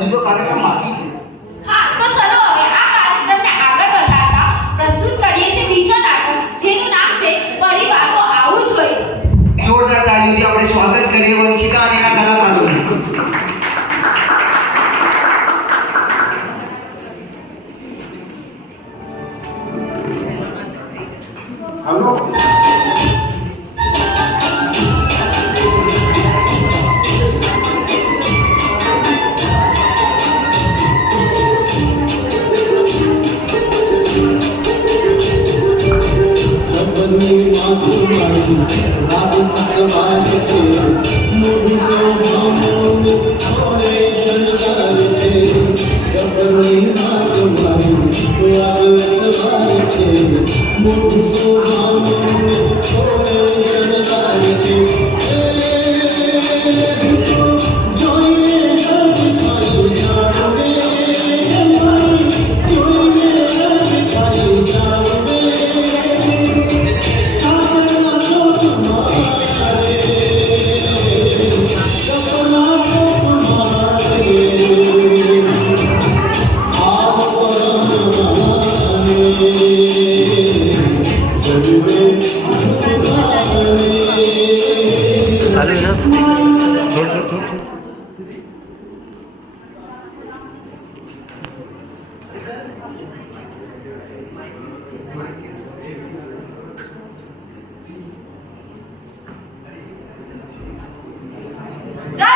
હજુ તો કાર્યક્રમ બાકી છે. હા તો ચલો હવે આ કાર્યક્રમને આગળ વધારતા પ્રસ્તુત કરીએ છીએ બીજો નાટક જેનું નામ છે પરિવાર તો આવું જ હોય. જોરદાર તાળીઓથી આપણે સ્વાગત કરીએ વંશિકા અને એના કલાકારોનું. हेलो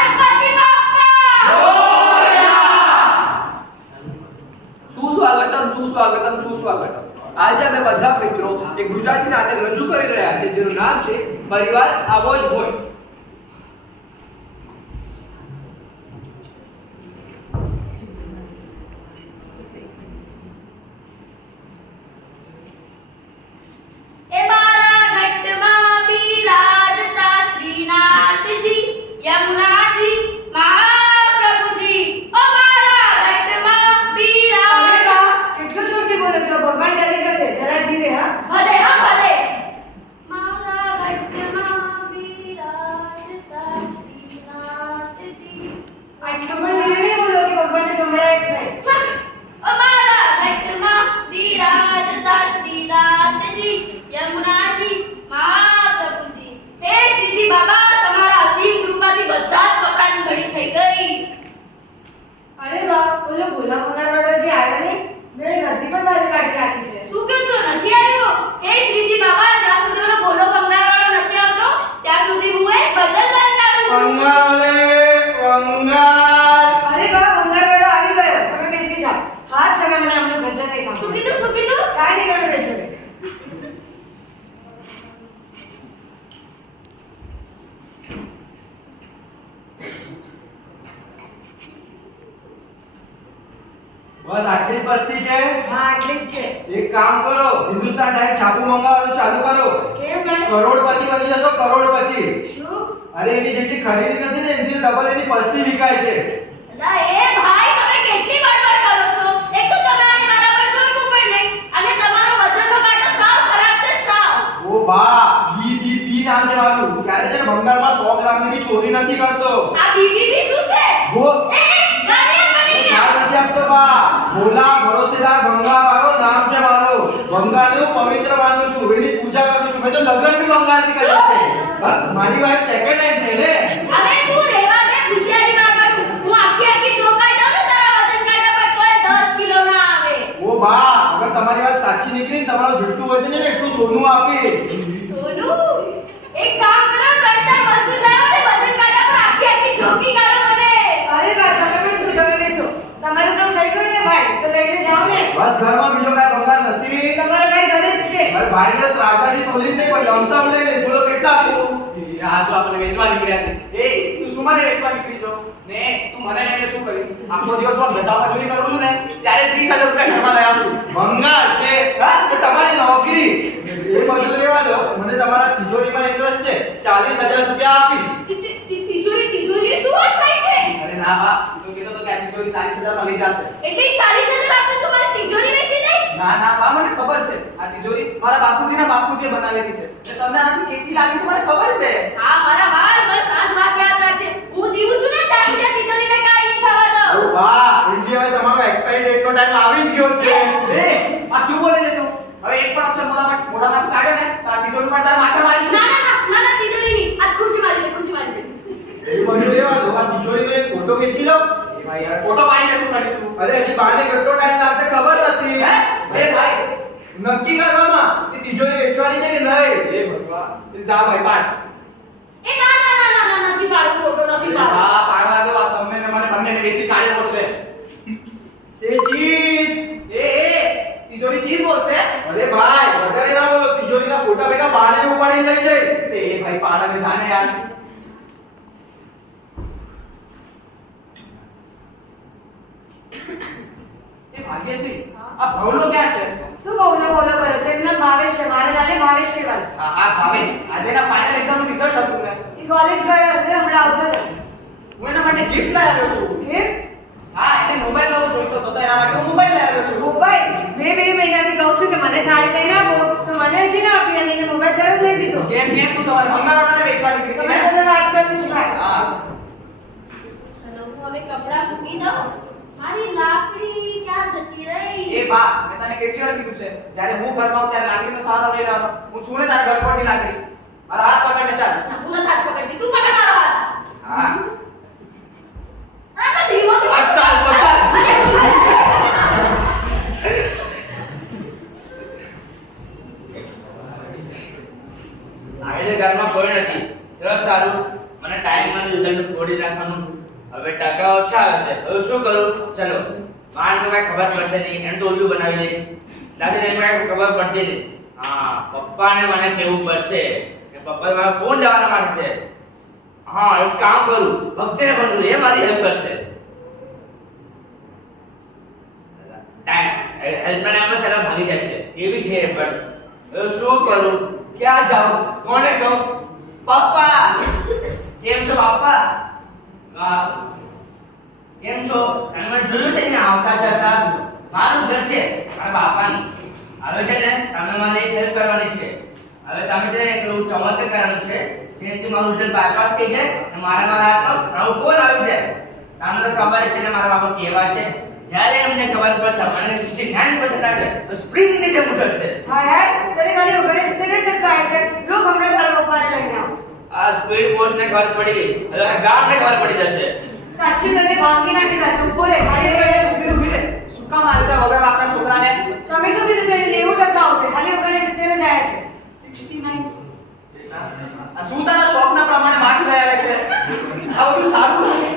ગણપતિ બાપ્પા સુસ્વાગતમ. આજે અમે બધા મિત્રો એક ગુજરાતી નાટક રજૂ કરી રહ્યા છે જેનું નામ છે પરિવાર આવો જ હોય. એ મારા ઘટમાં બિરાજતા શ્રીનાથજી યમુનાજી મહાપ્રભુજી ઓ મારા ઘટમાં બિરાજતા. કેટલું જોરથી બોલો છો? ભગવાન ડરી જશે. જરા ધીરે. હા ભલે હા ભલે. મારા ઘટમાં બિરાજતા શ્રીનાથજી. આટલું પણ ધીરે નહીં બોલો કે ભગવાનને સંભળાય જ નહીં. ઓ મારા ઘટમાં બિરાજતા શ્રીનાથજી યમુનાજી મહાપ્રભુજી. હે શ્રીજી બાબા, તમારા અસીમ કૃપાથી બધા જ કપડાની ઘડી થઈ ગઈ. અરે વાહ, બોલો ભોલા ભંગારવાળો જે આવ્યો ને, મેં રદ્દી પણ બહાર કાઢી નાખી છે. શું કહો છો? નથી આવ્યો? હે શ્રીજી બાબા, જ્યાં સુધી ઓલો ભોલો ભંગારવાળો નથી આવતો ત્યાં સુધી હું એક ભજન લલકારું છું. અરે વાહ, ભંગારવાળો આવી ગયો. તમે બેસી જાઓ. હાથ છગા મને આમનું ભજન નહીં શું સાંભળવું. કીધું શું કીધું? કાંઈ નહીં, તમે બેસો. बस आटली बस्ती છે. હા, આટલી જ છે. એક કામ કરો, હિન્દુસ્તાન ટાઈમ છાપું મંગાવવાનું ચાલુ કરો. કેમ ભાઈ? કરોડપતિ બની જશો, કરોડપતિ. શું? અરે એની જેટલી ખરીદી નથી ને એની ડબલ એની પસ્તી વિકાય છે. અલા એ ભાઈ, તમે કેટલી બડબડ કરો છો? એક તો તમે આને મારા પર જોયું પણ નહીં અને તમારો વજનનો કાંટો સાવ ખરાબ છે, સાવ. ઓ બા, બી નામ છે મારું. ક્યારે છે ને બંગાળમાં 100 ગ્રામની બી ચોરી નથી કરતો. આ બીબીબી શું છે? ગો એ ગાડી પડી ખ્યાલ નથી આપતો બા. ભોલા ભરોસેદાર બંગાળવાળો નામ છે મારો. બંગાળને હું પવિત્ર માનું છું, એની પૂજા કરું છું. મેં તો લગ્ન બી બંગાળથી કર્યા છે. બસ મારી વાઈફ સેકન્ડ હેન્ડ છે ને. હવે તું રહેવા દે, ખુશિયારી માં કરું. હું આખી ચોકાઈ જાઉં ને તારા વજન કાંટા પર તોય 10 કિલો ના આવે. ઓ બા, અગર તમારી વાત સાચી નીકળી ને તમારું જેટલું વજન છે ને એટલું સોનું આપી. સોનું, એક કામ કરો, 3-4 મજદૂર લાવો ને વજન કાંટા પર આખી ચોકી કરો મને. અરે વાહ, તમે પણ શું? તમે બેસો. તમારું કામ થઈ ગયું ને ભાઈ, તો લઈને જાઓ ને. બસ ઘરમાં બીજો કાંઈ બંગાળ નથી. તમારો ભાઈ ઘરે જ છે. મારા ભાઈને તો ત્રાજવાથી તોલી જ નહીં, પણ લમસમ લઈ લે. બોલો કેટલા આપું? આ જો આપણે વેચવા નીકળ્યા છે. એ તું શું મને વેચવા નીકળી છો ને? તું મને લઈને શું કરીશ? આખો દિવસ હું ગધા મજૂરી કરું છું ને ત્યારે 30,000 રૂપિયા ઘરમાં લઈ આવું છું. બંગાળ છે હા, એ તમારી નોકરી. એ બધું લેવા દો. મને તમારા તિજોરીમાં ઇન્ટરેસ્ટ છે. 40,000 રૂપિયા આપીશ. તિજોરી શું વાત થાય છે? અરે ના બા, તું તો કીધું તો કે આ તિજોરી 40,000 માં લઈ જશે. એટલે 40,000 આપશે તો મારી તિજોરી વેચી દઈશ? ના ના બા, મને ખબર છે આ તિજોરી મારા બાપુજીના બાપુજીએ બનાવેલી છે. એટલે તમને આની કેટલી લાગી છે મને ખબર છે. હા મારા વાળ, બસ આજ વાત યાદ રાખજે. હું જીવું છું ને ત્યાં સુધી તિજોરીને કાંઈ નહીં થવા દઉં. ઓ બા, ગયો છે. એ આ શું બોલે છે તું? હવે એક પણ અક્ષર મોઢામાં કાઢે ને તો આ તિજોરી પર તારા માથા મારીશું. ના ના તિજોરી નહીં આ ખુરશી મારી દે ખુરશી મારી દે એ બધું લેવા દો. આ તિજોરીનો એક ફોટો ખેંચી લો. એ ભાઈ યાર ફોટો પાડીને શું કરીશું? અરે હજી બાને કેટલો ટાઈમ લાગશે ખબર નથી. હે? એ ભાઈ નક્કી કરવામાં કે તિજોરી વેચવાની છે કે નહીં. એ ભગવાન જા ભાઈ પાડ. એ ના નથી પાડો ફોટો નથી પાડો આ પાડવા દો. આ તમને ને મને બંનેને વેચી કાઢ્યો છે. સે ચીઝ. એ તિજોરી ચીઝ બોલશે. અરે ભાઈ વધારે ના બોલો. તિજોરીના ફોટા ભેગા બાને ઉપાડી લઈ જઈશ. એ ભાઈ પાડાને જાને યાર. એ ભાગ્યશ્રી આ ભવલો ક્યાં છે? શું બોલો કરો છો? એમના ભાવેશ છે, મારા નામે ભાવેશ કહેવાય. આ ભાવેશ આજે ના ફાઇનલ એક્ઝામ નું રિઝલ્ટ હતું ને. એ કોલેજ ગયો હશે, હમણાં આવતો જ હશે. હું એના માટે ગિફ્ટ લઈ આવ્યો છું. ગિફ્ટ? હા એને મોબાઈલ લેવો જોઈતો હતો તો એના માટે હું મોબાઈલ લઈ આવ્યો છું. મોબાઈલ? બે મહિનાથી કહું છું કે મને સાડી લઈને આપો તો મને હજી ના આપી અને એને મોબાઈલ તરત લઈ દીધો. કેમ તું તમારે મંગાવવાના વેચવા નીકળી તમે ને? સાથે વાત કરું છું ભાઈ. હા ચલો હું હવે કપડાં મૂકી દઉં મારી લાકડી ક્યાં જતી રહી એ બા મેં તને કેટલી વાર કીધું છે જ્યારે હું ઘરમાં આવું ત્યારે લાકડીનો સહારો લઈ લેવાનો. હું છું ને તારા ઘર પરની લાકડી. મારા હાથ પકડને ચાલ. ના હું નથી હાથ પકડતી તું પકડ મારો હાથ હા ના ધીમો ધીમો આ ચાલ તો ચાલ. આજે ઘરમાં કોઈ નથી. ચલો સારું, મને ટાઈમમાં રિઝલ્ટ ફોડી નાખવાનું. હવે ટકા ઓછા આવશે. હવે શું કરું? ચલો માન તો કઈ ખબર પડશે નહીં. એને તો ઉલ્લુ બનાવી લઈશ. દાદી ને કઈ ખબર પડતી નહીં. હા પપ્પાને મને કહેવું પડશે કે પપ્પા મારો ફોન જવાના માટે છે. હા એક કામ કરું, ભક્તિને ફોન કરું, એ મારી હેલ્પ કરશે. ટાઈમ હેલ્પના નામે સારા ભાગી જશે. એવી છે પણ હવે શું કરું? ક્યાં જાઉં? કોને કહું? પપ્પા કેમ છો પપ્પા? કેમ છો? તમે મને જોયું છે ને આવતા જતા? મારું ઘર છે મારા બાપાની. હવે છે ને તમે મને એક હેલ્પ કરવાની છે. હવે તમે છે ને એવું ચમત્કાર કરવાનું છે જેથી મારું રિઝલ્ટ બાયપાસ થઈ જાય અને મારા હાથમાં મારો ફોન આવી જાય. તમને તો ખબર જ છે ને મારા બાપા કેવા છે. જ્યારે એમને ખબર પડશે મને 69% આવે તો સ્પ્રિંગ નીચે ઉતરશે. હાય તને ખાલી 69% આવે છે. રોક હમણાં તારા પપ્પાને લઈને આવ. આ સ્પીડ પોસ્ટ ને ખબર પડી ગઈ. હવે ગામને ખબર પડી જશે. સાચી તને ભાંગી નાખી સાચું. ઉભો રહે. ઊભી રે. શું કામ મારે છે વગર આપણા છોકરાને? તમે શું કીધું તો એને 90% આવશે. ખાલી 69% જ આવે છે. 69 આ શું તારા શોખના પ્રમાણે માર્ક્સ લઈ આવે છે? આ બધું સારું લાગે.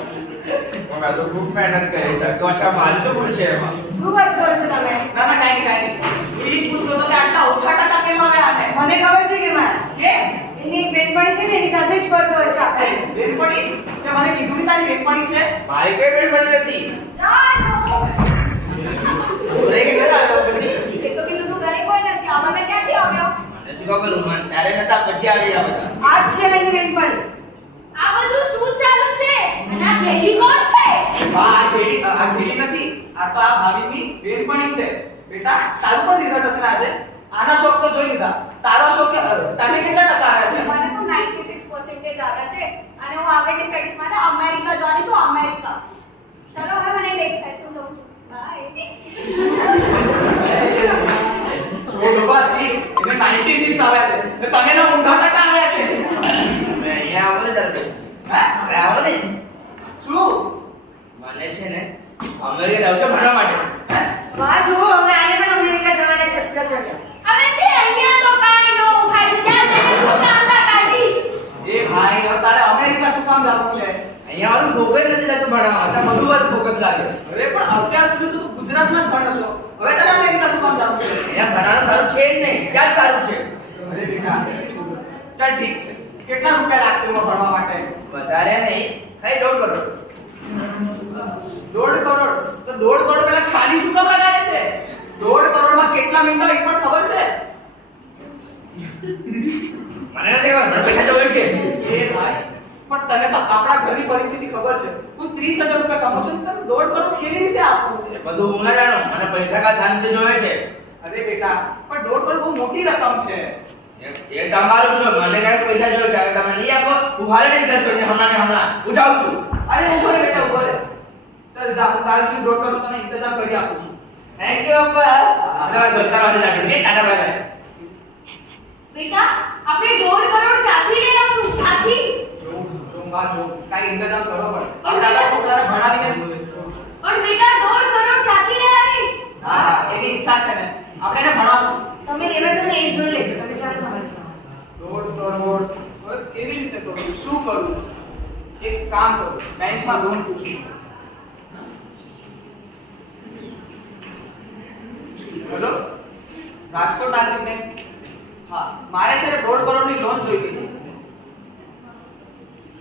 મેં તો ખૂબ મહેનત કરી. ટકો ઓછા મારી શું ભૂલ છે એમાં? શું વાત કરો છો તમે? ના ના કાઈ નહીં. એ જ પૂછતો હતો કે આટલા ઓછા ટકા કેમ આવ્યા આને? મને ખબર છે કે માર કેમ? એની એક બેનપણી છે ને એની સાથે જ ફરતો હોય છે આખો. બેનપણી? તે મને કીધું નહીં તારી બેનપણી છે? મારી કઈ બેન પડી હતી? જાનો ઓરે કે ઘર આવ્યો કદી? એ તો કીધું તું ઘરે કોઈ નથી આવવાને ક્યાંથી આવ્યો મને શું ખબર? હું ત્યારે નતા પછી આવી ગયા બધા. આ જ છે એની બેનપણી. આ બધું શું ચાલુ છે અને આ થેલી કોણ છે આ ઘેરી નથી. આ તો આ ભાભીની બેનપણી છે. બેટા તારું પણ રિઝલ્ટ હશે ને આજે. આના શોખ તો જોઈ લીધા. તારા શોખ તને કેટલા ટકા આવ્યા છે? મને તો 96% આવ્યા છે અને હું આગળની સ્ટડીઝ માટે અમેરિકા જવાની છું અમેરિકા ચલો હવે મને લેટ થાય છે હું જાઉં છું બાય છોડ બાબા સી એને 96 આવ્યા છે ને તને ના ઊંધા ટકા આવ્યા છે. મેં અહીંયા આવો ને તરત. હે? અરે આવો ને. શું? મને છે ને અમેરિકા જાવ છે ભણવા માટે. વાહ જુઓ હવે આને પણ અમેરિકા જવાના છસકા ચડ્યા. હવે તે અહીંયા તો કાઈ નો ખાય છે ત્યાં જઈને શું કામ કાઢીશ એ ભાઈ હવે તારે અમેરિકા શું કામ જવું છે? અહીંયા મારું ફોકસ નથી લાગતું ભણવામાં. ત્યાં બધું વાત ફોકસ લાગે. અરે પણ અત્યાર સુધી તો તું ગુજરાતમાં જ ભણ્યો છો. હવે તારે અમેરિકા શું કામ જવું છે? અહીંયા ભણવાનું સારું છે જ નહીં. ક્યાં જ સારું છે? અરે બેટા ચાલ ઠીક છે. કેટલા રૂપિયા લાગશે એમાં ભણવા માટે? વધારે નહીં, ખાલી 1.5 કરોડ. 1.5 કરોડ? તો 1.5 કરોડ પેલા ખાલી શું કામ લગાડે છે? 1.5 કરોડમાં કેટલા મિનિટો એક પણ ખબર છે? મને નથી ખબર. મને પૈસા જોઈએ છે. એ ભાઈ પણ તને તો આપણા ઘરની પરિસ્થિતિ ખબર છે. હું 30,000 રૂપિયા કમાઉં છું તને 1.5 કરોડ કેવી રીતે આપું? એ બધું હું ના જાણું. મને પૈસા કા શાંતિ જોઈએ છે. અરે બેટા પણ 1.5 કરોડ બહુ મોટી રકમ છે. એ તમારું જો. મને કાંઈ પૈસા જોઈએ છે. હવે તમે નહીં આપો હું હાલે નહીં ઘર છોડીને હમણાં ને હમણાં હું જાઉં છું. અરે ઉભો રે બેટા ઉભો રે. ચાલ જા હું કાલ સુધી 1.5 કરોડ તને ઇંતજામ કરી આપું છું. થેન્ક યુ પપ્પા. આપણે દોસ્તાર પાસે જાગો કે ટાટા બાય બાય. બેટા આપણે 1.5 કરોડ ક્યાંથી લઈ આવશું? ક્યાંથી? કાંઈ ઇંતજામ કરવો પડશે. આપણા છોકરાને ભણાવીને જ પણ બેટા 1.5 કરોડ ક્યાંથી લઈ આવીશ? હા, એની ઈચ્છા છે ને, આપણે એને ભણાવશું. તમે લેવા તો એ જોઈ લેશો. તમે ચાલો તમારે 1.5 કરોડ હવે કેવી રીતે કરું? શું કરું? એક કામ કરું, બેંકમાં લોન પૂછું. હેલો, રાજકોટ નાગરિક બેંક. હા, મારે છે ને 1.5 કરોડની લોન જોઈતી.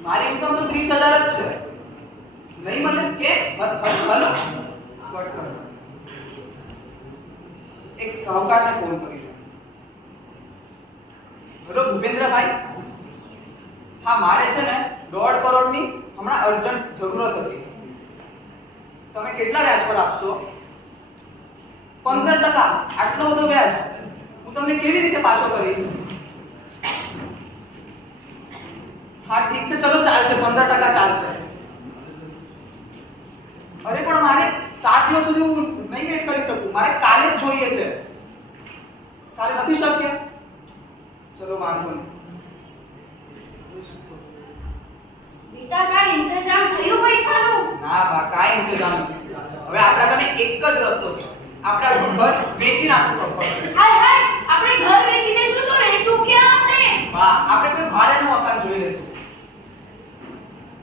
મારી ઇન્કમ તો 30,000 જ છે. નહીં મને કે હલો એક સાહુકારને ફોન કરીશું. હેલો ભૂપેન્દ્રભાઈ, હા મારે છે ને 1.5 કરોડની હમણાં અર્જન્ટ જરૂરત હતી. તમે કેટલા વ્યાજ પર આપશો? 15%. આટલો બધો વ્યાજ હું તમને કેવી રીતે પાછો કરીશ? હા ઠીક છે, ચલો ચાલશે, 15% ચાલશે. અરે પણ મારે 7 દિવસ સુધી હું નહીં વેટ કરી શકું. મારે કાલે જ જોઈએ છે. કાલે નથી શક્ય? ચલો વાંધો નહીં. બેટા કાંઈ ઇંતજામ થયું પૈસાનું? ના બા, કાંઈ ઇંતજામ નથી. હવે આપણા કને એક જ રસ્તો છે. આપણે આપણું ઘર વેચી નાખવું પડશે. હાય હાય, આપણે ઘર વેચી દઈશું તો રહેશું ક્યાં આપણે? બા, આપણે કોઈ ભાડેનું મકાન જોઈ લેશું.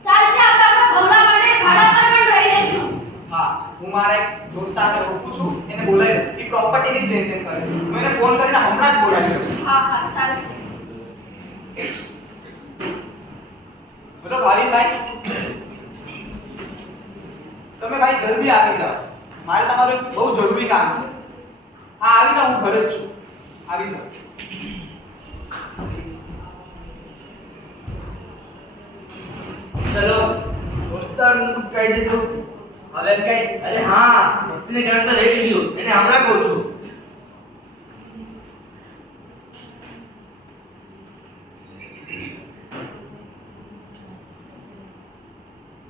ચાલશે, આપણે આપણા ભવલા માટે ભાડા પર પણ રહી લેશું. હા, હું મારા એક દોસ્તારને ઓળખું છું, એને બોલાવી. એ પ્રોપર્ટીની જ લેનદેન કરે છે. હું એને ફોન કરીને હમણાં જ બોલાવી લઉં છું. હા હા ચાલશે. બોલો ભાવિનભાઈ, તમે ભાઈ જલ્દી આવી જાઓ. મારે તમારું એક બહુ જરૂરી કામ છે. હા આવી જાઓ, હું ઘરે જ છું. આવી જાઓ. ચલો દોસ્તાર હું તો કહી દીધું. હવે કઈ અરે હા એને ઘણા તો રેડી ગયું એને હમણાં કહું છું.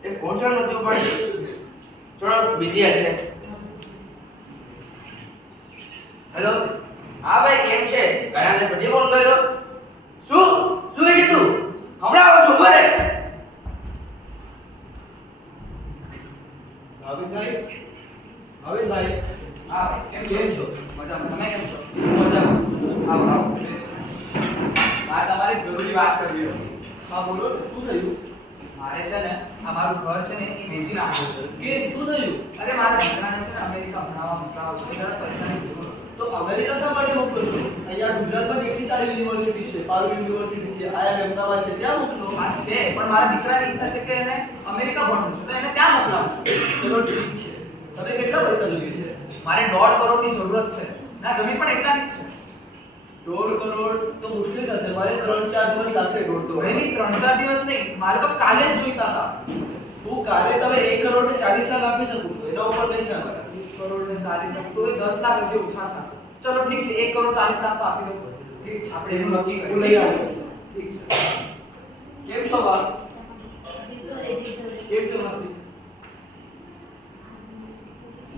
એ ફોન ચાલુ નથી ઉપાડતી. થોડો બિઝી હશે. હેલો, હા ભાઈ કેમ છે? ઘણા દિવસ પછી ફોન કર્યો. શું શું કહે છે તું? હમણાં આવું છું બરે. ભાવિનભાઈ હા કેમ છો? કેમ છો? મજામાં. તમે કેમ છો? મજામાં. આવો આવો બેસો. આ તમારી જરૂરી વાત કરવી હતી. હા બોલો, શું થયું? મારે છે ને આ મારું ઘર છે ને એ વેચી નાખવું છે. કે શું થયું? અરે મારા દીકરાને છે ને અમેરિકા ભણાવવા મોકલાવો છે. જરા પૈસાની જરૂર છે. તો અમેરિકા શા માટે મોકલો છો? અહીંયા ગુજરાતમાં કેટલી સારી યુનિવર્સિટી છે, પારુલ યુનિવર્સિટી છે, આયા અમદાવાદ છે, ત્યાં મોકલો. હા છે, પણ મારા દીકરાની ઈચ્છા છે કે એને અમેરિકા ભણવું છે, તો એને ત્યાં મોકલાવું છું. ચલો ઠીક છે. તમે કેટલા પૈસા જોઈએ છે? મારે 1.5 કરોડની જરૂરત છે. ના જમીન પણ એટલાની જ છે. 1.5 કરોડ તો મુશ્કેલ થશે. મારે 3-4 દિવસ લાગશે 1.5 કરોડ. નહીં 3-4 દિવસ નહીં, મારે તો કાલે જ જોઈતા હતા. હું કાલે તમે 1 કરોડ ને 40 લાખ આપી શકું છું, એના ઉપર નહીં છે અમારા. 1 કરોડ ને 40 લાખ તો એ 10 લાખ જે ઓછા થશે. ચલો ઠીક છે, 1 કરોડ 40 લાખ તો આપી દો. ઠીક છે, આપણે એનું નક્કી હું કરીએ. લઈ આવું. ઠીક છે. કેમ છો બા? જીતો રે જીતો રે. કેમ છો માસી?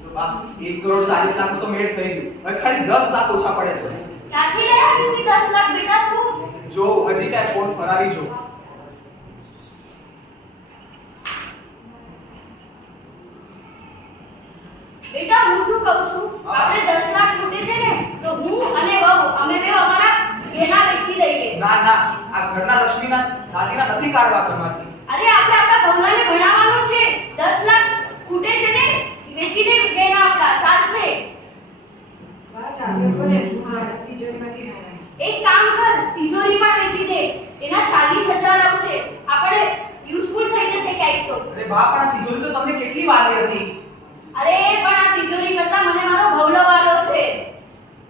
તો બા 1 કરોડ 40 લાખ તો મેળ થઈ ગયું. હવે ખાલી 10 લાખ ઓછા પડે છે. ક્યાંથી લઈ આવીશ 10 લાખ બેટા તું? જો હજી કાંઈ ફોન ફરાવી જો. બેટા હું શું કહું છું, આપણે 10 લાખ ખૂટે છે ને તો હું અને વહુ અમે બે અમારા ગહેના વેચી દઈએ. ના ના, આ ઘરના રશ્મિના દાગીના નથી કાઢવા ઘરમાંથી. અરે આપણે આપણા ભવલાને ભણાવવાનું છે. 10 લાખ ખૂટે છે ને, વેચી દે ગહેના આપણા, ચાલશે. બા ચાલે બોલે હું મારા તિજોરીમાંથી ભરાય. એક કામ કર, તિજોરી પણ વેચી દે. એના 40,000 આવશે. આપણે યુઝફુલ થઈ જશે ક્યાંક તો. અરે બા પણ આ તિજોરી તો તમને કેટલી વાલી હતી. અરે પણ આ તિજોરી કરતા મને મારો ભવલો વાલો છે.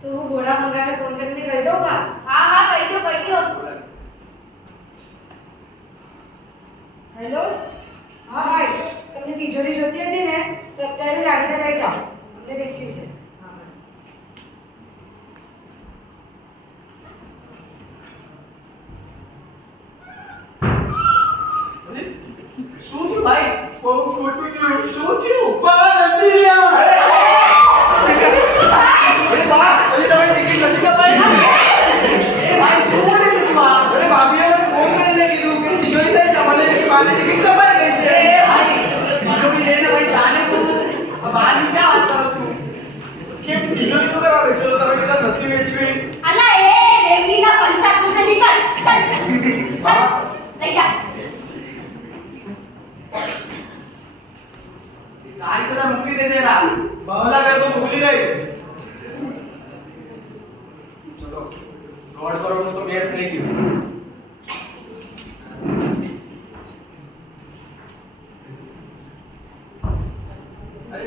તો હું ભોળા મંગાને ફોન કરીને કહી દઉં બા. હા હા કહી દો કહી દો. હેલો, હા ભાઈ, તમને તિજોરી જોતી હતી ને તો અત્યારે જ આવીને લઈ જાઓ. અમને વેચવી છે. હા ભાઈ. શું થયું ભાઈ? બહુ ખોટું થયું. શું થયું? બા નથી રહ્યા. અરે તિજોરી શું કરવા વેચો છો? તમે કીધા નથી વેચવી. અલા એ રેવડીના પંચા કુંડે નીકળ ચલ ચલ લઈ જા તારી સદા મૂકી દેજે ના. બાવલા બે તો ભૂલી ગઈ. ચલો 1.5 કરોડનું તો બેડ થઈ ગયું. અરે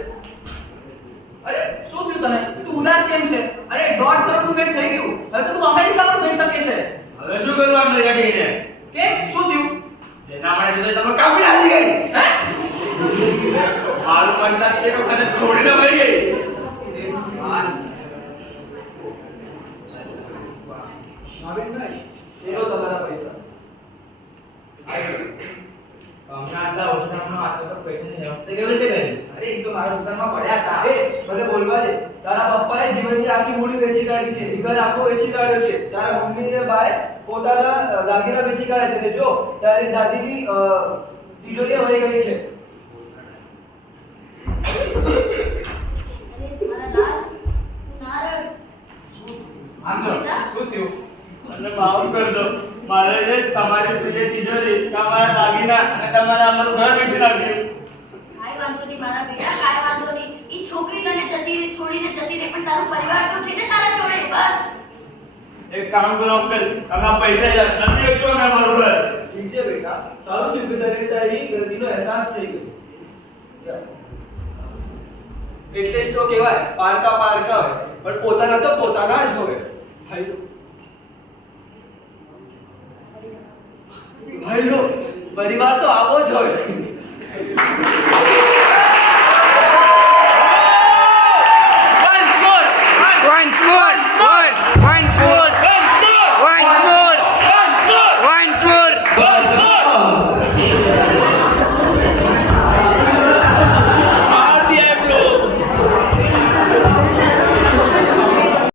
અરે શું થયું તને? તું ઉદાસ કેમ છે? અરે 1.5 કરોડનું બેડ થઈ ગયું. હવે તો તું અમેરિકા પણ જઈ શકે છે. હવે શું કરવું અમેરિકા જઈને? કેમ? શું થયું? જેના માટે તો તમે કાપી નાખી ગઈ. મારું મતલબ છે કે મને છોડીને મરી ગઈ. નાવિનભાઈ, એનો તમારા પૈસા. હમણાં આટલા ઓછામાં આટલા તો પૈસાની વ્યવસ્થા કેવી રીતે કરી? અરે એ તો મારા દુકાનમાં પડ્યા હતા. એ મને બોલવા દે. તારા પપ્પાએ જીવનની આખી મૂડી વેચી કાઢી છે. ઘર આખો વેચી કાઢ્યો છે. તારા મમ્મી ને ભાઈ પોતાના દાગીના વેચી કાઢ્યા છે. ને જો તારી દાદીની તિજોરી વહી ગઈ છે. અરે મારા દાસ નારળ આમ જો શું થયું? મને માફ કરજો. મારે જે તમારી પ્રિય તિજોરી, તમારા દાગીના અને તમારા અમારું ઘર વેચી નાખ્યું. કાઈ વાંધો નહીં મારા બેટા કાઈ વાંધો નહીં ઈ છોકરી તને જતી રહી છોડીને જતી રહી પણ તારું પરિવાર તો છે ને તારા જોડે બસ એક કામ કરો અંકલ, તમે આ પૈસા નથી વેચો ને અમારું ઘર. ઠીક છે બેટા. સારું થયું કે તને તારી ગલતીનો અહેસાસ થઈ ગયો. એટલે જ તો કહેવાય પારકા પારકા હોય પણ પોતાના તો પોતાના જ હોય. ભાઈઓ પરિવાર તો આવો જ હોય. Once more! Once more! Once more!